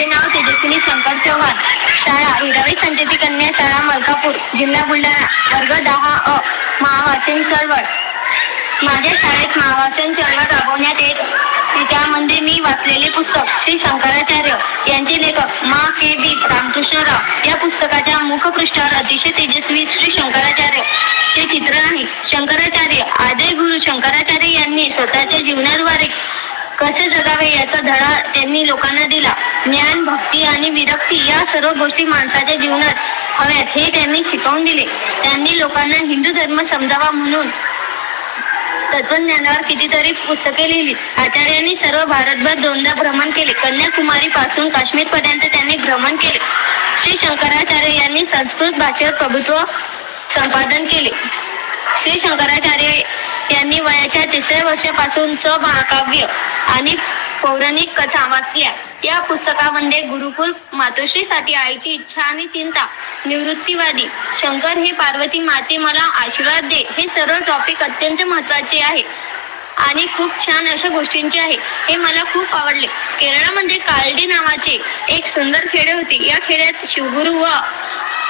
माझे नाव तेजस्विनी शंकर चव्हाण शाळा हिरावी संचेती कन्या शाळा मलकापूर जिल्हा बुलढाणा वर्ग दहा अ महावाचन चळवळ. माझ्या शाळेत महावाचन चळवळ राबवण्यात येत. त्यामध्ये मी वाचलेले पुस्तक श्री शंकराचार्य यांचे लेखक मा के बी रामकृष्णराव. या पुस्तकाच्या मुखपृष्ठावर अतिशय तेजस्वी श्री शंकराचार्य. चे चित्र आहे शंकराचार्य आदय गुरु शंकराचार्य यांनी स्वतःच्या जीवनाद्वारे कसे जगावे याचा धडा त्यांनी लोकांना दिला. ज्ञान भक्ती आणि विरक्ती या सर्व गोष्टी माणसाच्या जीवनात हव्यात हे त्यांनी शिकवून दिले. त्यांनी लोकांना हिंदू धर्म समजावा म्हणून तत्वज्ञानावर कितीतरी पुस्तके लिहिली. आचार्यांनी सर्व भारतभर दोनदा भ्रमण केले. कन्याकुमारी पासून काश्मीर पर्यंत त्यांनी भ्रमण केले. श्री शंकराचार्य यांनी संस्कृत भाषेवर प्रभुत्व संपादन केले. श्री शंकराचार्य यांनी वयाच्या तिसऱ्या वर्षापासून च महाकाव्य आणि पौराणिक कथा वाचल्या. या पुस्तकामध्ये गुरुकुल मातोश्रीसाठी आईची इच्छा आणि चिंता निवृत्तीवादी शंकर हे पार्वती माते मला आशीर्वाद दे हे सर्व टॉपिक अत्यंत महत्त्वाचे आहे. आणि खूप छान अशा गोष्टींचे आहे. हे मला खूप आवडले. केरळामध्ये कालडी नावाचे एक सुंदर खेडे होते. या खेड्यात शिवगुरु व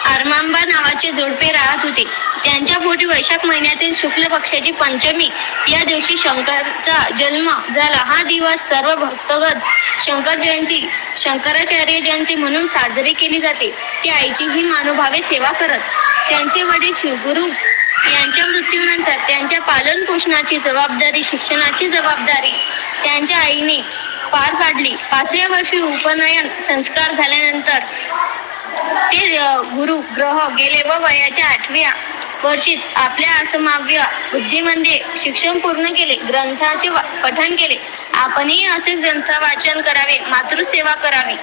आरमांबा नावाचे जोडपे राहत होते. त्यांच्या पोटी वैशाख महिन्यातील शुक्ल पक्षाची पंचमी. या दिवशी शंकरचा जन्म झाला. हा दिवस सर्व भक्तगत शंकर जयंती शंकराचार्य जयंती म्हणून साजरी केली जाते. ती आईची ही मानुभावे सेवा करत त्यांचे वडील शिवगुरु यांच्या मृत्यूनंतर त्यांच्या पालन पोषणाची जबाबदारी शिक्षणाची जबाबदारी त्यांच्या आईने पार पाडली. पाचव्या वर्षी उपनयन संस्कार झाल्यानंतर ते गुरु ग्रह गेले व वयाच्या आठव्या वर्षीच आपल्या असमाव्य बुद्धीमध्ये शिक्षण पूर्ण केले ग्रंथाचे पठन पठण केले. आपणही असे ग्रंथ वाचन करावे मातृसेवा करावी.